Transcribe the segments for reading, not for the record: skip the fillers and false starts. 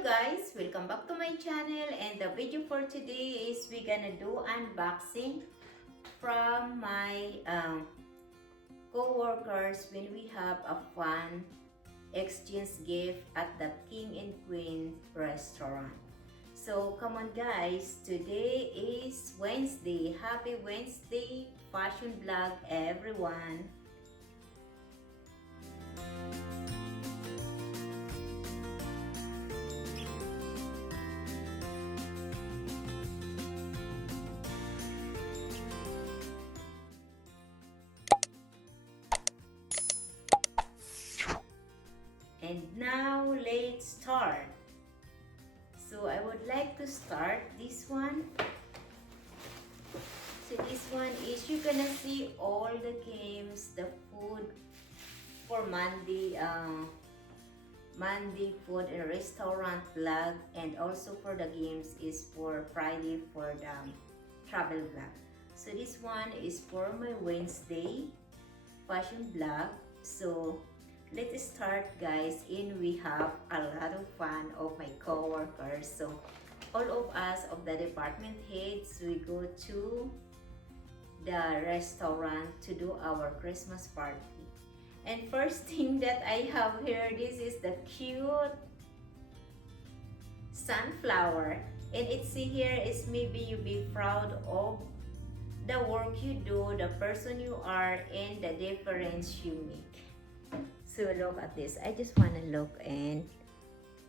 Hello guys, welcome back to my channel, and the video for today is we're gonna do unboxing from my co-workers when we have a fun exchange gift at the King and Quenn Restaurant. So come on guys, today is Wednesday. Happy Wednesday fashion vlog everyone. And now let's start. So I would like to start this one. So this one is, you're gonna see all the games, the food for Monday, Monday food and restaurant vlog, and also for the games is for Friday for the travel vlog. So this one is for my Wednesday fashion vlog. So let's start guys, and we have a lot of fun of my co-workers. So all of us of the department heads, we go to the restaurant to do our Christmas party. And first thing that I have here, this is the cute sunflower, and it's here is maybe you be proud of the work you do, the person you are, and the difference you make. So look at this. I just want to look and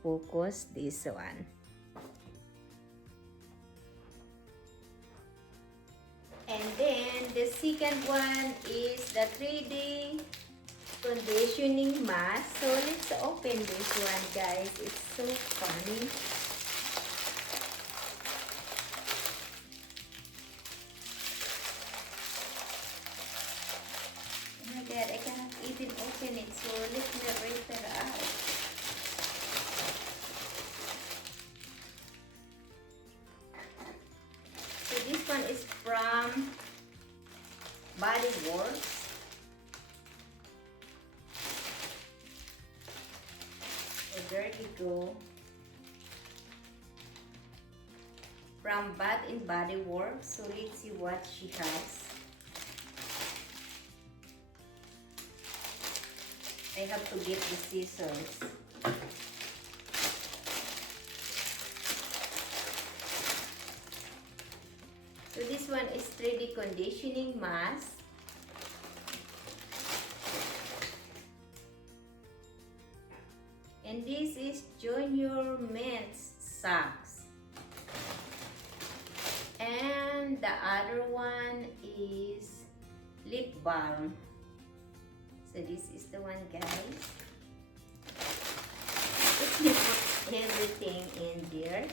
focus this one. And then the second one is the 3D conditioning mask. So let's open this one guys. It's so funny. Oh my god, I cannot even open it, so let me rip it out. So this one is from Body Works. So there you go. From Bath and Body Works. So let's see what she has. I have to get the scissors. So this one is 3D conditioning mask. And this is Junior Men's socks. And the other one is lip balm. So this is the one guys. Let me put everything in there.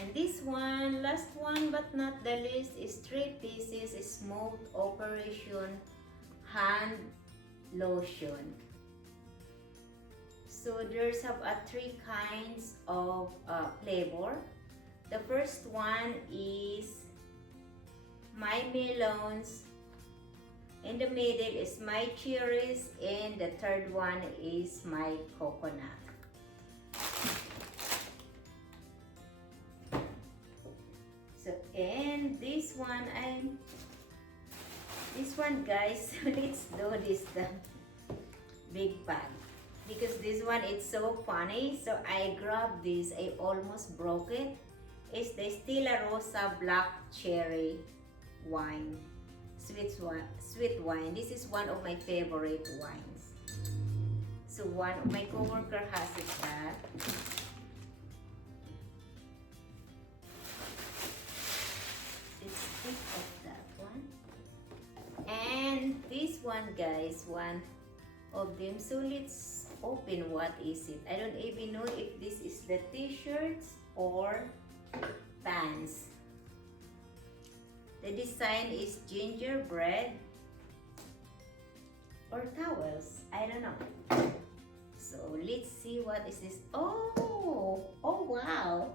And this one, last one but not the least, is 3 pieces smoked operation hand lotion. So there's have 3 kinds of flavor. The first one is my melons, in the middle is my cherries, and the third one is my coconut. So and this one guys, let's do this the big bag, because this one is so funny. So I grabbed this, I almost broke it. It's the Stella Rosa black cherry wine, sweet wine. This is one of my favorite wines. So one of my coworker has it that. Let's take off that one. And this one guys, one of them. So let's open what is it. I don't even know if this is the t-shirts or pants. The design is gingerbread or towels. I don't know. So let's see what is this. Oh wow.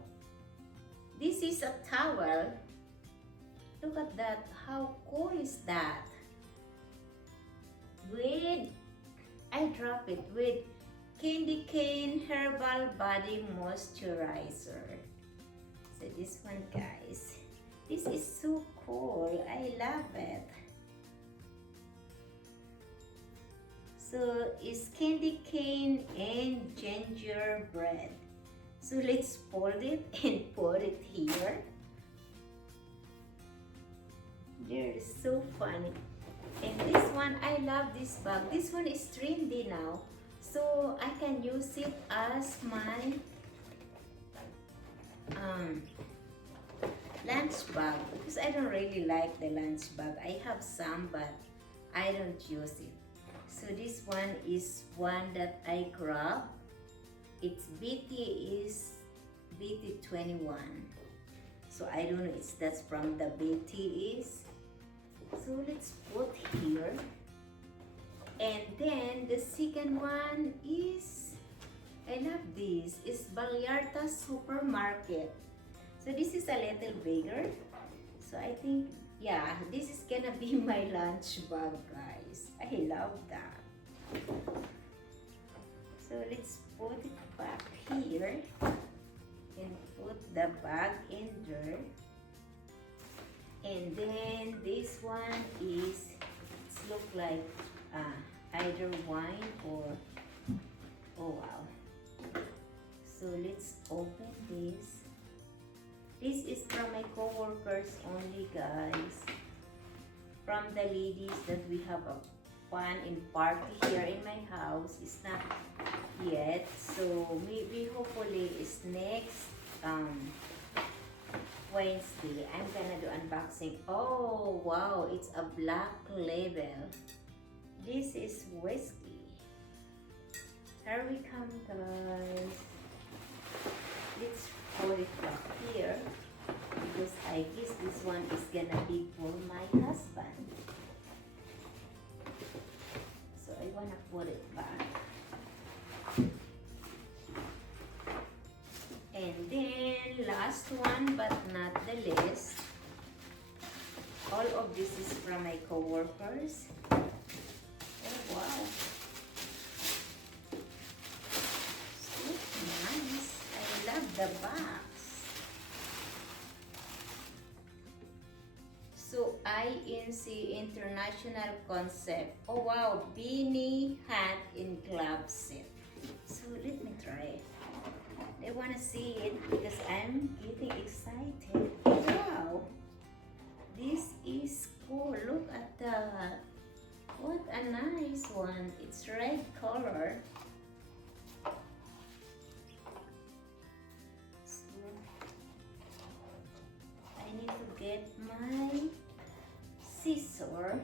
This is a towel. Look at that. How cool is that? With, I drop it with Candy Cane Herbal Body Moisturizer. So this one, guys, this is so cool. I love it. So it's candy cane and gingerbread. So let's fold it and put it here. They're so funny. And this one, I love this bag. This one is trendy now. So I can use it as my lunch bag. Because I don't really like the lunch bag. I have some, but I don't use it. So this one is one that I grab. Its BT is BT21. So I don't know if that's from the BT is. So let's put here. And then the second one is, I love this, is Vallarta Supermarket. So this is a little bigger. So I think, yeah, this is gonna be my lunch bag, guys. I love that. So let's put it back here and put the bag in there. And then this one is, it's look like either wine or, oh wow. So let's open this. This is from my coworkers only, guys. From the ladies that we have a fun in party here in my house. It's not yet. So maybe hopefully it's next Wednesday. I'm gonna do unboxing. Oh wow, it's a black label. This is whiskey. Here we come, guys. Let's put it back here because I guess this one is gonna be for my husband. So I wanna put it back. And then last one but not the least, all of this is from my coworkers. Oh wow, so nice. I love the box. So INC International Concept. Oh wow, beanie, hat, and glove set. So let me try it. I want to see it because I'm getting excited. Wow, this is cool. Look at that. What a nice one. It's red color. So I need to get my scissor.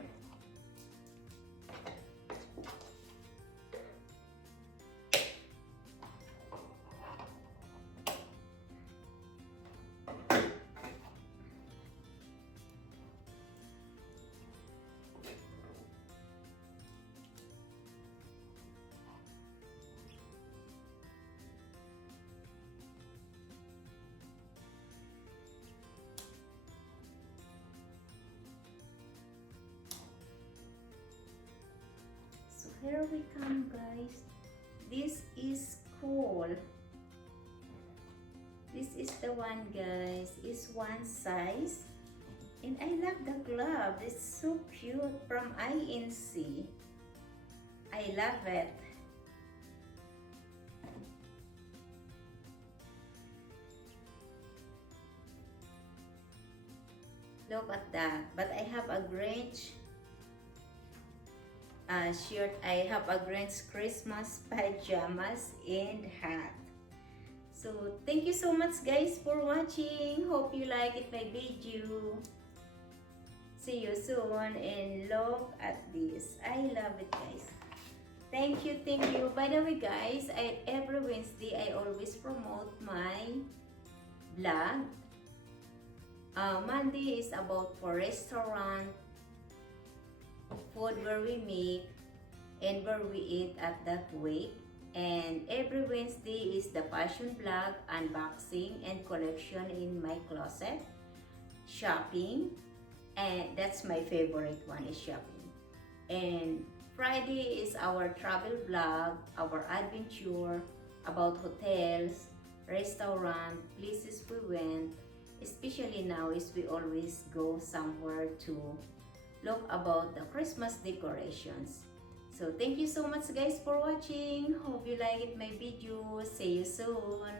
Here we come, guys. This is cool. This is the one, guys. It's one size. And I love the glove. It's so cute from INC. I love it. Look at that. But I have a Grinch shirt. I have a Grinch Christmas pajamas and hat. So thank you so much, guys, for watching. Hope you like it my video. See you soon and look at this. I love it, guys. Thank you, thank you. By the way, guys, every Wednesday I always promote my vlog. Monday is about for restaurant food where we make and where we eat at that week. And every Wednesday is the fashion vlog, unboxing and collection in my closet, shopping, and that's my favorite one is shopping. And Friday is our travel vlog, our adventure about hotels, restaurant, places we went, especially now is we always go somewhere to look about the Christmas decorations. So thank you so much guys for watching. Hope you like it my video. See you soon.